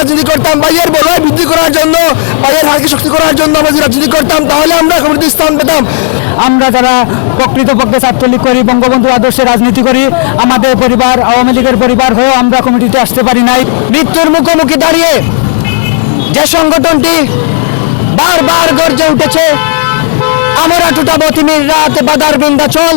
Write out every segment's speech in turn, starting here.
রাজনীতি করতাম ভাইয়ের বলয় বৃদ্ধি করার জন্য, ভাইয়ের হারকে শক্তি করার জন্য আমরা যদি রাজনীতি করতাম, তাহলে আমরা কমিটি স্থান পেতাম। আমরা যারা প্রকৃতপক্ষে ছাত্রলীগ করি, বঙ্গবন্ধু আদর্শে রাজনীতি করি, আমাদের পরিবার, আওয়ামী লীগের পরিবার হয়েও আমরা কমিটিতে আসতে পারি নাই। মৃত্যুর মুখোমুখি দাঁড়িয়ে যে সংগঠনটি বারবার গর্জে উঠেছে, আমরা টুটাবো তিমির রাত বাদার বিন্দাচল।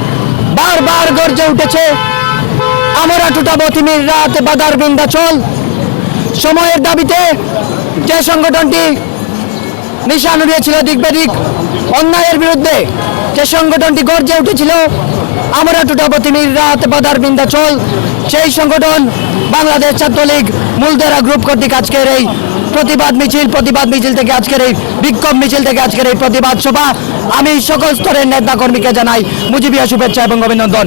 বারবার গর্জে উঠেছে। আমরা টুটাবো তিমির রাত বাদার বিন্দাচল সময়ের দাবিতে যে সংগঠনটি নিশান উড়িয়েছিল দিক বেদিক অন্যায়ের বিরুদ্ধে যে সংগঠনটি গর্জে উঠেছিল, আমরা টুটাবো তিমির রাত বাদার বিন্দাচল সেই সংগঠন বাংলাদেশ ছাত্রলীগ মূলধারা গ্রুপ কর্তৃক আজকের এই প্রতিবাদ মিছিল প্রতিবাদ মিছিল থেকে আজকের এই বিক্ষোভ মিছিল থেকে আজকের এই প্রতিবাদ সভা। আমি সকল স্তরের নেতা কর্মীকে জানাই মুজিবিয়া শুভেচ্ছা এবং অভিনন্দন।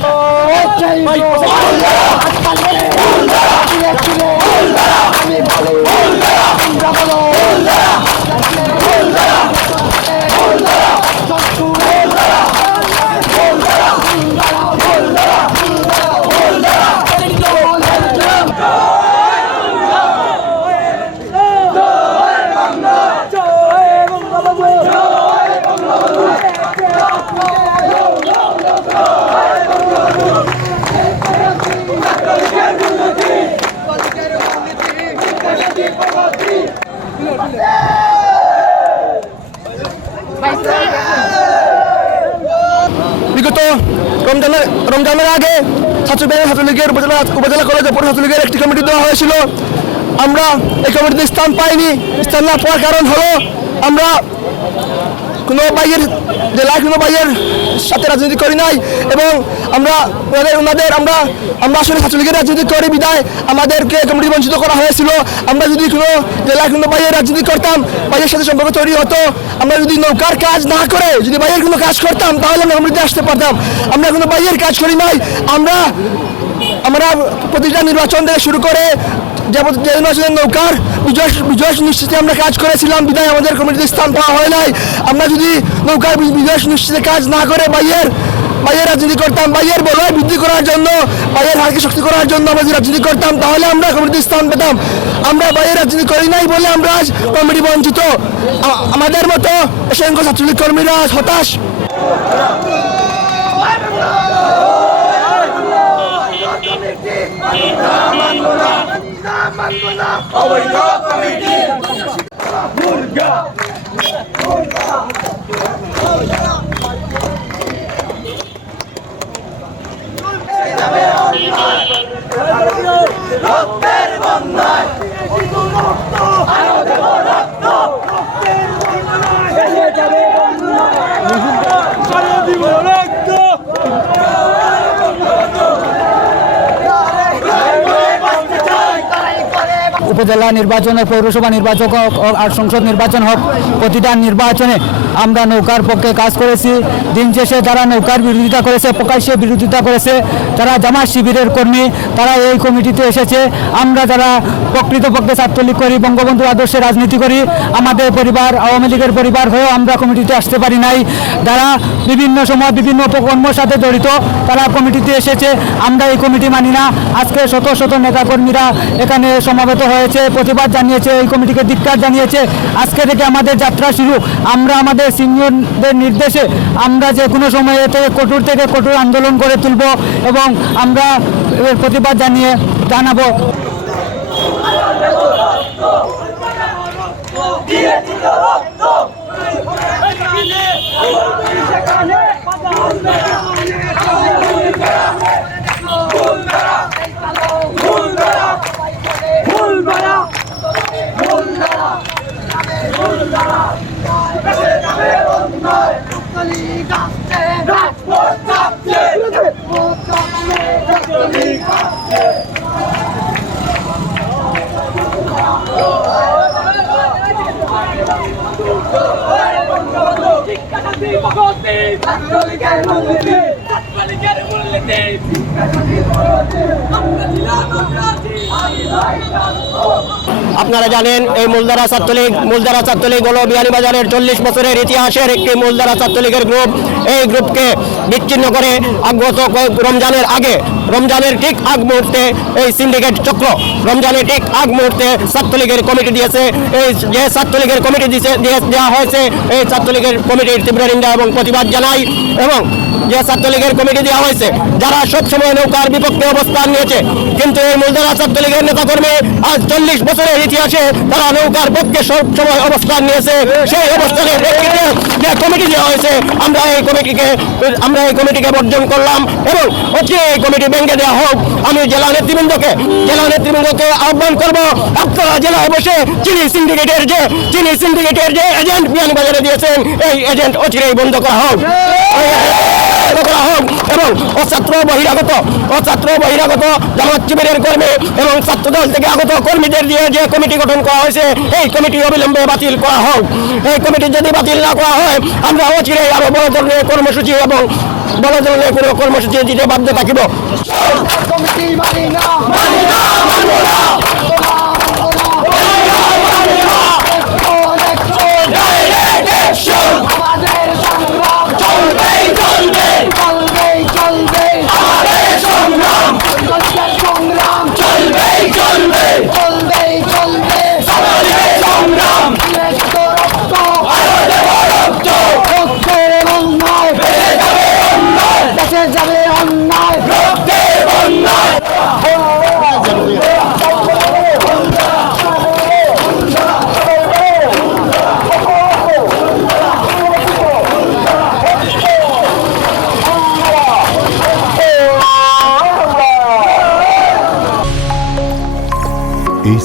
বিগত রমজানের রমজানের আগে ছাত্রলীগের ছাত্রলীগের উপজেলা উপজেলা কলেজে ছাত্র লীগের একটি কমিটি দেওয়া হয়েছিল। আমরা এই কমিটিতে স্থান পাইনি, স্থান না পাওয়ার কারণ হলো আমরা কোনো বাইয়ের জেলায় কোনো বাইয়ের সাথে রাজনীতি করি নাই এবং আমরা ওনাদের ওনাদের আমরা আমরা আসলে ছাত্রলীগের রাজনীতি করি, বিদায়। আমাদেরকে কমিটি বঞ্চিত করা হয়েছিল। আমরা যদি কোনো জেলায় কোনো বাইয়ের রাজনীতি করতাম, বাইয়ের সাথে সম্পর্ক তৈরি হতো, আমরা যদি নৌকার কাজ না করে যদি বাইয়ের কোনো কাজ করতাম, তাহলে আমরা কমিটিতে আসতে পারতাম। আমরা কোনো বাইয়ের কাজ করি নাই। আমরা আমরা প্রতিটা নির্বাচন থেকে শুরু করে যেমন যে নির্বাচনের নৌকার বিজয় বিজয় আমরা কাজ করেছিলাম বিদায় আমাদের কমিটিতে স্থান পাওয়া হয় নাই আমরা যদি নৌকার বিজয় নিশ্চিতে কাজ না করে বাইয়ের বাইয়ের রাজনীতি করতাম বাইয়ের বলয় বৃদ্ধি করার জন্য বাইয়ের হারকে শক্তি করার জন্য আমরা রাজনীতি করতাম তাহলে আমরা কমিটিতে স্থান পেতাম আমরা বাইয়ের রাজনীতি করি নাই বলে আমরা আজ কমিটি বঞ্চিত আমাদের মতো অসংখ্য ছাত্রলীগ কর্মীরা আজ হতাশ মানব না। অবৈধ কমিটি উপজেলা নির্বাচনে পৌরসভা নির্বাচক হোক আর সংসদ নির্বাচন হোক, প্রতিটা নির্বাচনে আমরা নৌকার পক্ষে কাজ করেছি। দিন শেষে যারা নৌকার বিরোধিতা করেছে, প্রকাশ্যে বিরোধিতা করেছে, যারা জামা শিবিরের কর্মী, তারা এই কমিটিতে এসেছে। আমরা যারা প্রকৃতপক্ষে ছাত্রলীগ করি বঙ্গবন্ধু আদর্শে রাজনীতি করি, আমাদের পরিবার, আওয়ামী লীগের পরিবার হয়েও আমরা কমিটিতে আসতে পারি নাই। যারা বিভিন্ন সময় বিভিন্ন উপকর্মের সাথে জড়িত, তারা কমিটিতে এসেছে। আমরা এই কমিটি মানি না। আজকে শত শত নেতাকর্মীরা এখানে সমাবেত হয়েছে প্রতিবাদ জানিয়েছে, এই কমিটিকে ধিক্কার জানিয়েছে। আজকে থেকে আমাদের যাত্রা শুরু। আমরা আমাদের সিনিয়রদের নির্দেশে আমরা যে কোনো সময় থেকে কঠোর থেকে কঠোর আন্দোলন করে তুলব এবং আমরা প্রতিবাদ জানিয়ে জানাব। ছাত্রলীগের মূলনীতি ছাত্রলীগের মূলনীতি আমরা ছিলাম আপনারা জানেন এই মূলধারা ছাত্রলীগ মূলধারা ছাত্রলীগ হলো বিয়ানীবাজারের চল্লিশ বছরের ইতিহাসের একটি মূলধারা ছাত্রলীগের গ্রুপ। এই গ্রুপকে বিচ্ছিন্ন করে আগত রমজানের আগে, রমজানের ঠিক আগ মুহূর্তে এই সিন্ডিকেট চক্র, রমজানের ঠিক আগ মুহূর্তে ছাত্রলীগের কমিটি দিয়েছে। এই যে ছাত্রলীগের কমিটি দিয়েছে দিয়ে- দেওয়া হয়েছে, এই ছাত্রলীগের কমিটির তীব্র নিন্দা এবং প্রতিবাদ জানাই এবং যে ছাত্রলীগের কমিটি দেওয়া হয়েছে, যারা সবসময় নৌকার বিপক্ষে অবস্থান নিয়েছে, কিন্তু এই মূলধারা ছাত্রলীগের নেতাকর্মী আজ চল্লিশ বছরের ইতিহাসে তারা নৌকার পক্ষে সবসময় অবস্থান নিয়েছে। সেই অবস্থানের প্রেক্ষিতে যে কমিটি দেওয়া হয়েছে, আমরা এই কমিটিকে, আমরা এই কমিটিকে বর্জন করলাম এবং অতি এই কমিটি ভেঙে দেওয়া হোক, আমি জেলা নেতৃবৃন্দকে জেলা নেতৃবৃন্দকে আহ্বান করব, আপনারা জেলায় বসে চিনি সিন্ডিকেটের যে, চিনি সিন্ডিকেটের যে এজেন্ট বিয়ানীবাজারে দিয়েছেন, এই এজেন্ট অচিরেই বন্ধ করা হোক। বন্ধ করা হোক এবং অছাত্র বহিরাগত অছাত্র বহিরাগত জামাত শিবিরের কর্মী এবং ছাত্রদল থেকে আগত কর্মীদের দিয়ে যে কমিটি গঠন করা হয়েছে এই কমিটি অবিলম্বে বাতিল করা হোক। এই কমিটি যদি বাতিল না করা হয় আমরা অচিরেই আরও বড় ধরনের কর্মসূচি এবং বড় ধরনের কোনো কর্মসূচি দিতে বাধ্য থাকিব আমাদের সংগ্রাম চলবেই চলবে চলবেই চলবে আমাদের সংগ্রাম সংগ্রাম চলবেই চলবে চলবেই চলবে আমাদের সংগ্রাম রক্ত রক্ত রক্তের অন্যায় বেড়ে যাবে অন্যায় দেশে যাবে অন্যায়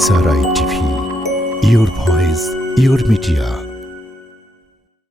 SRI TV, your voice, your media.